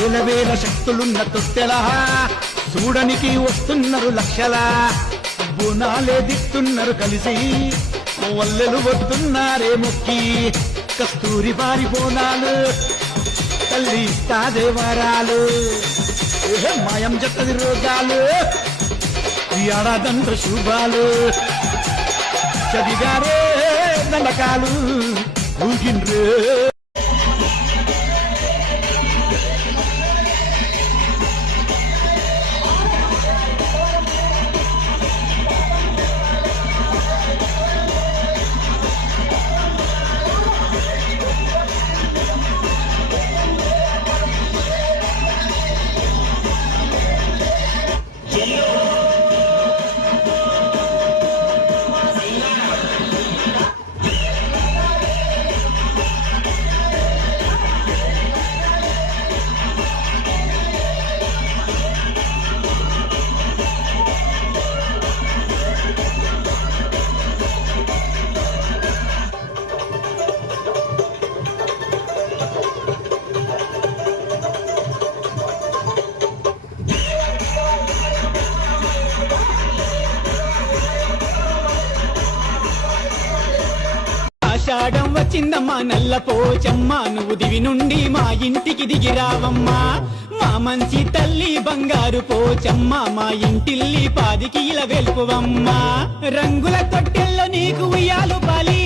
వేల వేల శక్తులున్న తొట్టెలా చూడనికి వస్తున్నారు లక్షలా బోనాలే దిస్తున్నారు కలిసి వల్లెలు వస్తున్నారే మొక్కి కస్తూరి వారి బోనాలు తల్లి తాదే వరాలు మాయం జతది రోగాలు ఏడాదంత శుభాలు చదిగారే దండకాలు ఊగిండ్రే ఆషాఢం వచ్చిందమ్మా నల్ల పోచమ్మ నువ్వు దివి నుండి మా ఇంటికి దిగిరావమ్మా మా మంచి తల్లి బంగారు పోచమ్మ మా ఇంటిల్లి పాదికి ఇలా వెలుపువమ్మా రంగుల తొట్టెల్లో నీకు ఉయ్యాలు పాలి